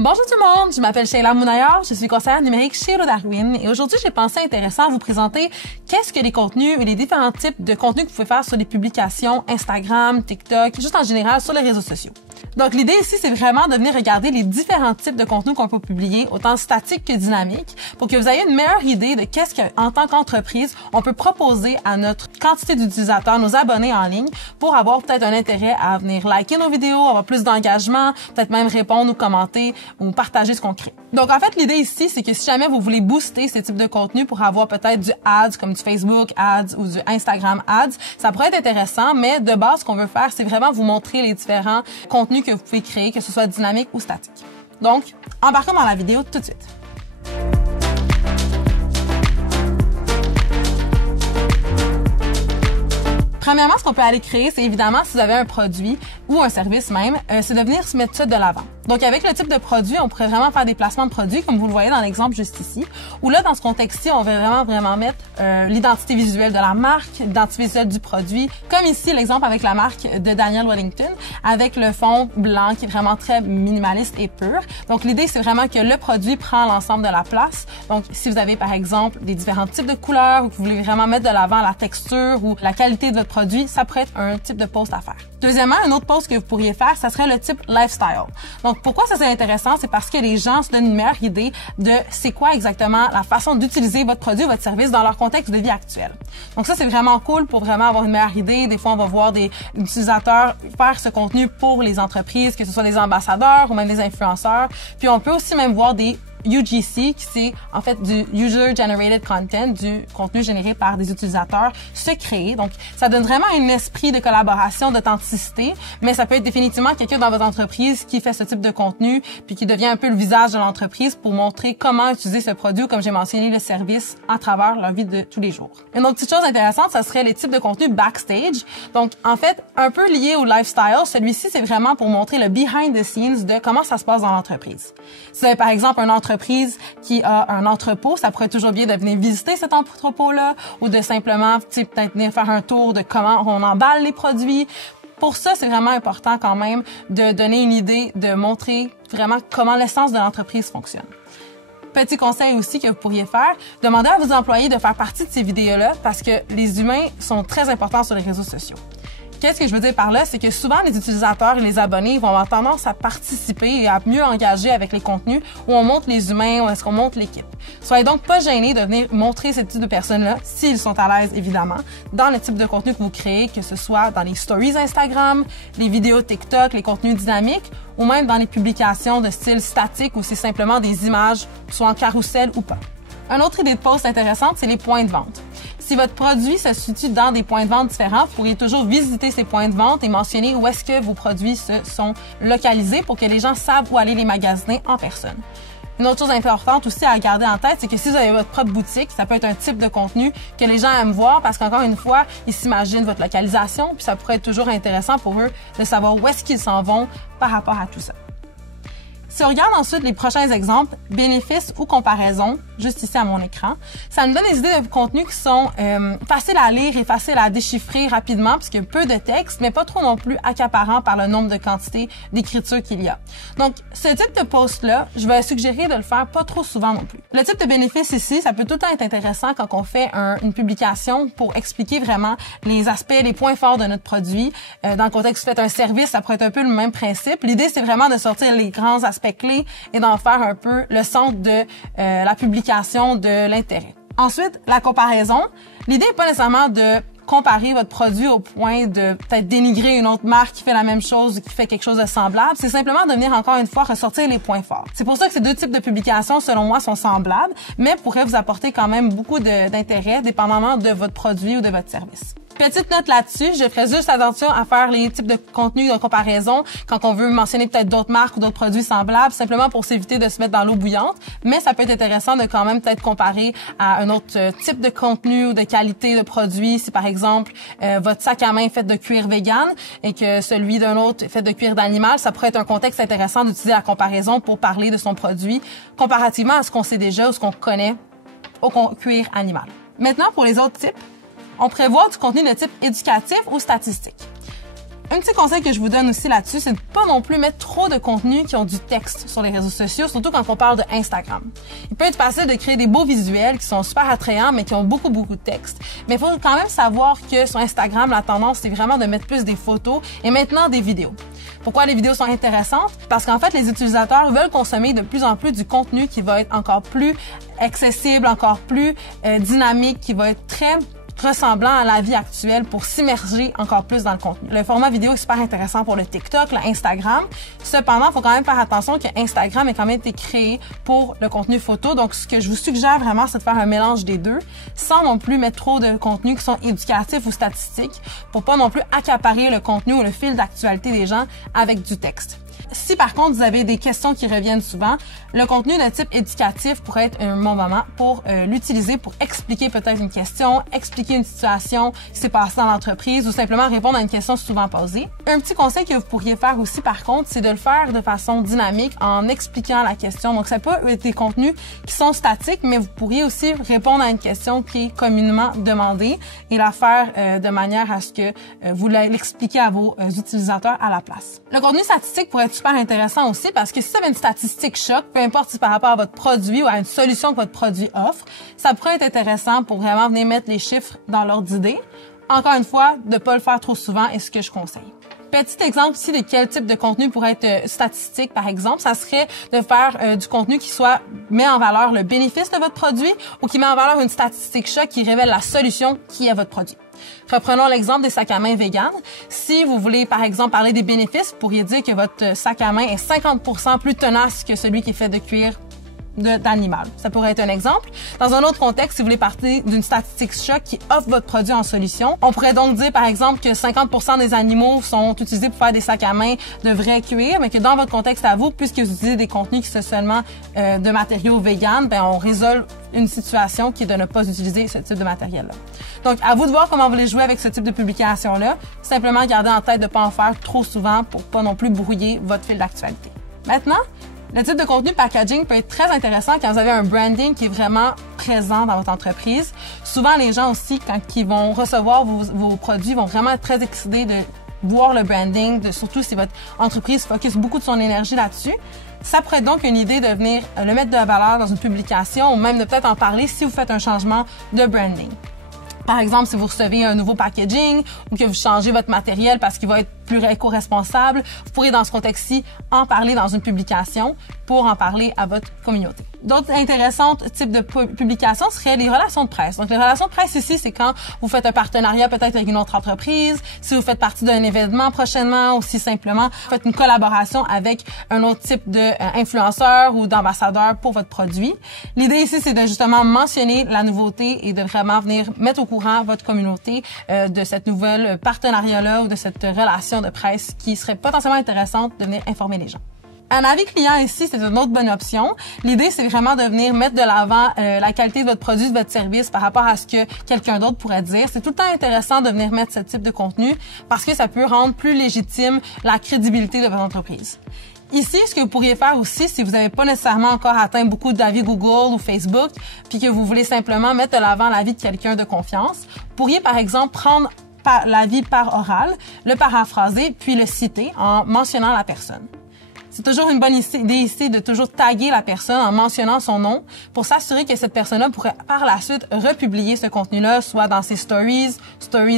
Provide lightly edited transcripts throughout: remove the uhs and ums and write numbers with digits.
Bonjour tout le monde, je m'appelle Sheila Mounayar, je suis conseillère numérique chez Hello Darwin et aujourd'hui j'ai pensé intéressant à vous présenter qu'est-ce que les contenus et les différents types de contenus que vous pouvez faire sur les publications Instagram, TikTok, juste en général sur les réseaux sociaux. Donc l'idée ici c'est vraiment de venir regarder les différents types de contenus qu'on peut publier, autant statiques que dynamiques, pour que vous ayez une meilleure idée de qu'est-ce qu'en tant qu'entreprise on peut proposer à notre quantité d'utilisateurs, nos abonnés en ligne, pour avoir peut-être un intérêt à venir liker nos vidéos, avoir plus d'engagement, peut-être même répondre ou commenter ou partager ce qu'on crée. Donc en fait l'idée ici c'est que si jamais vous voulez booster ces types de contenus pour avoir peut-être du ads comme du Facebook ads ou du Instagram ads, ça pourrait être intéressant, mais de base ce qu'on veut faire c'est vraiment vous montrer les différents contenus que vous pouvez créer, que ce soit dynamique ou statique. Donc embarquons dans la vidéo tout de suite. Premièrement, ce qu'on peut aller créer, c'est évidemment, si vous avez un produit ou un service même, c'est de venir se mettre ça de l'avant. Donc, avec le type de produit, on pourrait vraiment faire des placements de produits, comme vous le voyez dans l'exemple juste ici, où là, dans ce contexte-ci, on veut vraiment mettre l'identité visuelle de la marque, l'identité visuelle du produit, comme ici, l'exemple avec la marque de Daniel Wellington, avec le fond blanc qui est vraiment très minimaliste et pur. Donc, l'idée, c'est vraiment que le produit prend l'ensemble de la place. Donc, si vous avez, par exemple, des différents types de couleurs ou que vous voulez vraiment mettre de l'avant la texture ou la qualité de votre produit, ça pourrait être un type de post à faire. Deuxièmement, un autre post que vous pourriez faire, ça serait le type lifestyle. Donc, pourquoi ça c'est intéressant? C'est parce que les gens se donnent une meilleure idée de c'est quoi exactement la façon d'utiliser votre produit ou votre service dans leur contexte de vie actuel. Donc ça, c'est vraiment cool pour vraiment avoir une meilleure idée. Des fois, on va voir des utilisateurs faire ce contenu pour les entreprises, que ce soit des ambassadeurs ou même des influenceurs. Puis on peut aussi même voir des UGC, qui c'est en fait du User Generated Content, du contenu généré par des utilisateurs, se créer. Donc, ça donne vraiment un esprit de collaboration, d'authenticité, mais ça peut être définitivement quelqu'un dans votre entreprise qui fait ce type de contenu, puis qui devient un peu le visage de l'entreprise pour montrer comment utiliser ce produit, ou comme j'ai mentionné, le service à travers leur vie de tous les jours. Une autre petite chose intéressante, ça serait les types de contenu backstage. Donc, en fait, un peu lié au lifestyle, celui-ci, c'est vraiment pour montrer le behind the scenes de comment ça se passe dans l'entreprise. Si vous avez, par exemple, un entreprise qui a un entrepôt, ça pourrait être toujours bien de venir visiter cet entrepôt-là ou de simplement peut-être venir faire un tour de comment on emballe les produits. Pour ça, c'est vraiment important quand même de donner une idée, de montrer vraiment comment l'essence de l'entreprise fonctionne. Petit conseil aussi que vous pourriez faire, demandez à vos employés de faire partie de ces vidéos-là parce que les humains sont très importants sur les réseaux sociaux. Qu'est-ce que je veux dire par là? C'est que souvent, les utilisateurs et les abonnés vont avoir tendance à participer et à mieux engager avec les contenus où on montre les humains, où est-ce qu'on montre l'équipe. Soyez donc pas gênés de venir montrer ce type de personnes-là, s'ils sont à l'aise, évidemment, dans le type de contenu que vous créez, que ce soit dans les stories Instagram, les vidéos TikTok, les contenus dynamiques, ou même dans les publications de style statique où c'est simplement des images, soit en carrousel ou pas. Une autre idée de post intéressante, c'est les points de vente. Si votre produit se situe dans des points de vente différents, vous pourriez toujours visiter ces points de vente et mentionner où est-ce que vos produits se sont localisés pour que les gens savent où aller les magasiner en personne. Une autre chose importante aussi à garder en tête, c'est que si vous avez votre propre boutique, ça peut être un type de contenu que les gens aiment voir parce qu'encore une fois, ils s'imaginent votre localisation, puis ça pourrait être toujours intéressant pour eux de savoir où est-ce qu'ils s'en vont par rapport à tout ça. Si on regarde ensuite les prochains exemples, bénéfices ou comparaisons, juste ici à mon écran, ça nous donne des idées de contenus qui sont faciles à lire et faciles à déchiffrer rapidement puisqu'il y a peu de texte, mais pas trop non plus accaparant par le nombre de quantités d'écriture qu'il y a. Donc, ce type de post-là, je vais suggérer de le faire pas trop souvent non plus. Le type de bénéfice ici, ça peut tout le temps être intéressant quand on fait une publication pour expliquer vraiment les aspects, les points forts de notre produit. Dans le contexte où vous faites un service, ça pourrait être un peu le même principe. L'idée, c'est vraiment de sortir les grands aspects clés et d'en faire un peu le centre de la publication de l'intérêt. Ensuite, la comparaison. L'idée n'est pas nécessairement de comparer votre produit au point de peut-être dénigrer une autre marque qui fait la même chose ou qui fait quelque chose de semblable. C'est simplement de venir encore une fois ressortir les points forts. C'est pour ça que ces deux types de publications, selon moi, sont semblables, mais pourraient vous apporter quand même beaucoup d'intérêt dépendamment de votre produit ou de votre service. Petite note là-dessus, je ferai juste attention à faire les types de contenus de comparaison quand on veut mentionner peut-être d'autres marques ou d'autres produits semblables, simplement pour s'éviter de se mettre dans l'eau bouillante. Mais ça peut être intéressant de quand même peut-être comparer à un autre type de contenu ou de qualité de produit. Si par exemple, votre sac à main est fait de cuir vegan et que celui d'un autre est fait de cuir d'animal, ça pourrait être un contexte intéressant d'utiliser la comparaison pour parler de son produit comparativement à ce qu'on sait déjà ou ce qu'on connaît au cuir animal. Maintenant, pour les autres types, on prévoit du contenu de type éducatif ou statistique. Un petit conseil que je vous donne aussi là-dessus, c'est de pas non plus mettre trop de contenu qui ont du texte sur les réseaux sociaux, surtout quand on parle de Instagram. Il peut être facile de créer des beaux visuels qui sont super attrayants, mais qui ont beaucoup de texte. Mais il faut quand même savoir que sur Instagram, la tendance, c'est vraiment de mettre plus des photos et maintenant des vidéos. Pourquoi les vidéos sont intéressantes? Parce qu'en fait, les utilisateurs veulent consommer de plus en plus du contenu qui va être encore plus accessible, encore plus dynamique, qui va être très ressemblant à la vie actuelle pour s'immerger encore plus dans le contenu. Le format vidéo est super intéressant pour le TikTok, le Instagram. Cependant, il faut quand même faire attention que Instagram est quand même été créé pour le contenu photo. Donc, ce que je vous suggère vraiment, c'est de faire un mélange des deux, sans non plus mettre trop de contenus qui sont éducatifs ou statistiques, pour pas non plus accaparer le contenu ou le fil d'actualité des gens avec du texte. Si par contre vous avez des questions qui reviennent souvent, le contenu de type éducatif pourrait être un bon moment pour l'utiliser pour expliquer peut-être une question, expliquer une situation qui s'est passée dans l'entreprise ou simplement répondre à une question souvent posée. Un petit conseil que vous pourriez faire aussi par contre, c'est de le faire de façon dynamique en expliquant la question. Donc ça peut être des contenus qui sont statiques, mais vous pourriez aussi répondre à une question qui est communément demandée et la faire de manière à ce que vous l'expliquez à vos utilisateurs à la place. Le contenu statistique pourrait être super intéressant aussi parce que si vous avez une statistique choc, peu importe si par rapport à votre produit ou à une solution que votre produit offre, ça pourrait être intéressant pour vraiment venir mettre les chiffres dans l'ordre d'idée. Encore une fois, de ne pas le faire trop souvent est ce que je conseille. Petit exemple ici de quel type de contenu pourrait être statistique, par exemple, ça serait de faire du contenu qui soit met en valeur le bénéfice de votre produit ou qui met en valeur une statistique choc qui révèle la solution qui est votre produit. Reprenons l'exemple des sacs à main vegan. Si vous voulez, par exemple, parler des bénéfices, vous pourriez dire que votre sac à main est 50% plus tenace que celui qui est fait de cuir d'animal. Ça pourrait être un exemple. Dans un autre contexte, si vous voulez partir d'une statistique choc qui offre votre produit en solution, on pourrait donc dire, par exemple, que 50% des animaux sont utilisés pour faire des sacs à main de vrai cuir, mais que dans votre contexte à vous, puisque vous utilisez des contenus qui sont seulement de matériaux vegan, ben on résolve une situation qui est de ne pas utiliser ce type de matériel-là. Donc, à vous de voir comment vous voulez jouer avec ce type de publication-là. Simplement garder en tête de ne pas en faire trop souvent pour pas non plus brouiller votre fil d'actualité. Maintenant, le type de contenu packaging peut être très intéressant quand vous avez un branding qui est vraiment présent dans votre entreprise. Souvent, les gens aussi, quand ils vont recevoir vos produits, vont vraiment être très excités de voir le branding, surtout si votre entreprise focus beaucoup de son énergie là-dessus. Ça pourrait être donc une idée de venir le mettre de valeur dans une publication ou même de peut-être en parler si vous faites un changement de branding. Par exemple, si vous recevez un nouveau packaging ou que vous changez votre matériel parce qu'il va être plus éco-responsable, vous pourrez dans ce contexte-ci en parler dans une publication pour en parler à votre communauté. D'autres intéressants types de publications seraient les relations de presse. Donc, les relations de presse ici, c'est quand vous faites un partenariat peut-être avec une autre entreprise, si vous faites partie d'un événement prochainement ou si simplement vous faites une collaboration avec un autre type d'influenceur ou d'ambassadeur pour votre produit. L'idée ici, c'est de justement mentionner la nouveauté et de vraiment venir mettre au courant votre communauté de cette nouvelle partenariat-là ou de cette relation de presse qui serait potentiellement intéressante de venir informer les gens. Un avis client ici, c'est une autre bonne option. L'idée, c'est vraiment de venir mettre de l'avant la qualité de votre produit, de votre service par rapport à ce que quelqu'un d'autre pourrait dire. C'est tout le temps intéressant de venir mettre ce type de contenu parce que ça peut rendre plus légitime la crédibilité de votre entreprise. Ici, ce que vous pourriez faire aussi, si vous n'avez pas nécessairement encore atteint beaucoup d'avis Google ou Facebook, puis que vous voulez simplement mettre de l'avant l'avis de quelqu'un de confiance, vous pourriez par exemple prendre l'avis par oral, le paraphraser, puis le citer en mentionnant la personne. C'est toujours une bonne idée ici de toujours taguer la personne en mentionnant son nom pour s'assurer que cette personne-là pourrait par la suite republier ce contenu-là, soit dans ses stories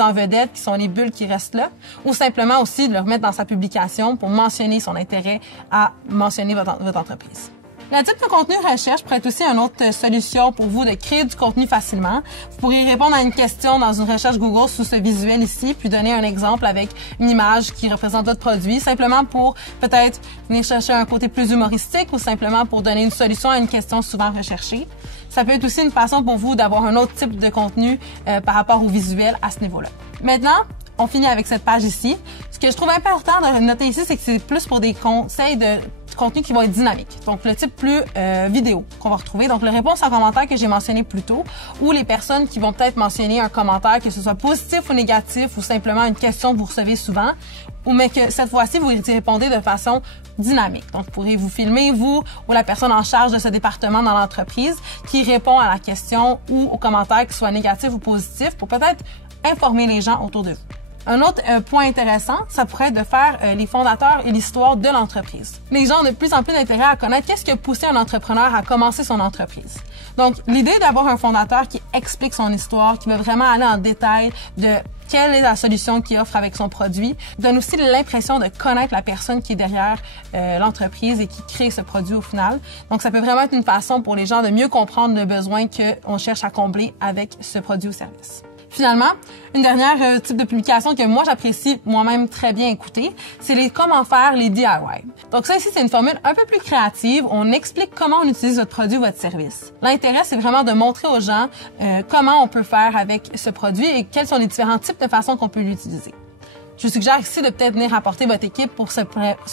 en vedette, qui sont les bulles qui restent là, ou simplement aussi de le remettre dans sa publication pour mentionner son intérêt à mentionner votre entreprise. Le type de contenu recherche pourrait être aussi une autre solution pour vous de créer du contenu facilement. Vous pourriez répondre à une question dans une recherche Google sous ce visuel ici, puis donner un exemple avec une image qui représente votre produit, simplement pour peut-être venir chercher un côté plus humoristique ou simplement pour donner une solution à une question souvent recherchée. Ça peut être aussi une façon pour vous d'avoir un autre type de contenu par rapport au visuel à ce niveau-là. Maintenant, on finit avec cette page ici. Ce que je trouve important de noter ici, c'est que c'est plus pour des conseils de contenu qui vont être dynamiques. Donc, le type plus vidéo qu'on va retrouver. Donc, le réponse en commentaire que j'ai mentionné plus tôt ou les personnes qui vont peut-être mentionner un commentaire, que ce soit positif ou négatif ou simplement une question que vous recevez souvent, mais que cette fois-ci, vous y répondez de façon dynamique. Donc, vous pourrez vous filmer, vous ou la personne en charge de ce département dans l'entreprise qui répond à la question ou au commentaire qui soit négatif ou positif pour peut-être informer les gens autour de vous. Un autre point intéressant, ça pourrait être de faire les fondateurs et l'histoire de l'entreprise. Les gens ont de plus en plus d'intérêt à connaître qu'est-ce qui a poussé un entrepreneur à commencer son entreprise. Donc, l'idée d'avoir un fondateur qui explique son histoire, qui va vraiment aller en détail de quelle est la solution qu'il offre avec son produit, donne aussi l'impression de connaître la personne qui est derrière l'entreprise et qui crée ce produit au final. Donc, ça peut vraiment être une façon pour les gens de mieux comprendre le besoin qu'on cherche à combler avec ce produit ou service. Finalement, une dernière type de publication que moi j'apprécie moi-même très bien écouter, c'est les comment faire, les DIY. Donc ça ici, c'est une formule un peu plus créative. On explique comment on utilise votre produit ou votre service. L'intérêt, c'est vraiment de montrer aux gens comment on peut faire avec ce produit et quels sont les différents types de façons qu'on peut l'utiliser. Je vous suggère ici de peut-être venir apporter votre équipe pour se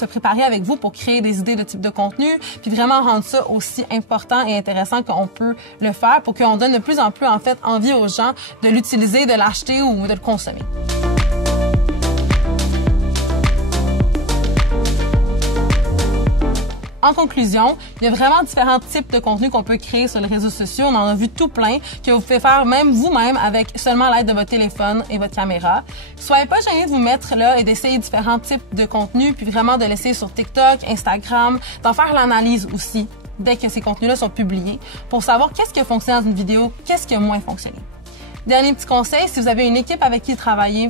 préparer avec vous pour créer des idées de type de contenu, puis vraiment rendre ça aussi important et intéressant qu'on peut le faire pour qu'on donne de plus en plus en fait envie aux gens de l'utiliser, de l'acheter ou de le consommer. En conclusion, il y a vraiment différents types de contenus qu'on peut créer sur les réseaux sociaux. On en a vu tout plein que vous pouvez faire même vous-même avec seulement l'aide de votre téléphone et votre caméra. Soyez pas gênés de vous mettre là et d'essayer différents types de contenus, puis vraiment de l'essayer sur TikTok, Instagram, d'en faire l'analyse aussi dès que ces contenus-là sont publiés pour savoir qu'est-ce qui a fonctionné dans une vidéo, qu'est-ce qui a moins fonctionné. Dernier petit conseil, si vous avez une équipe avec qui travailler,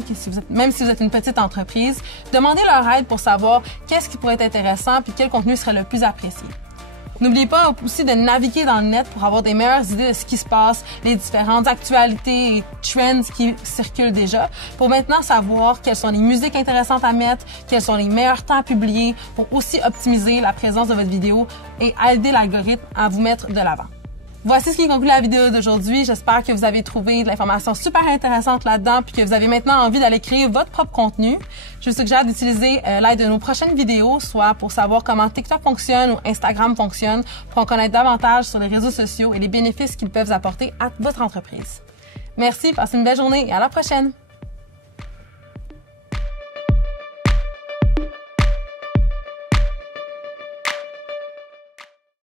même si vous êtes une petite entreprise, demandez leur aide pour savoir qu'est-ce qui pourrait être intéressant puis quel contenu serait le plus apprécié. N'oubliez pas aussi de naviguer dans le net pour avoir des meilleures idées de ce qui se passe, les différentes actualités et trends qui circulent déjà, pour maintenant savoir quelles sont les musiques intéressantes à mettre, quels sont les meilleurs temps à publier, pour aussi optimiser la présence de votre vidéo et aider l'algorithme à vous mettre de l'avant. Voici ce qui conclut la vidéo d'aujourd'hui. J'espère que vous avez trouvé de l'information super intéressante là-dedans puis que vous avez maintenant envie d'aller créer votre propre contenu. Je vous suggère d'utiliser l'aide de nos prochaines vidéos, soit pour savoir comment TikTok fonctionne ou Instagram fonctionne, pour en connaître davantage sur les réseaux sociaux et les bénéfices qu'ils peuvent apporter à votre entreprise. Merci, passez une belle journée et à la prochaine!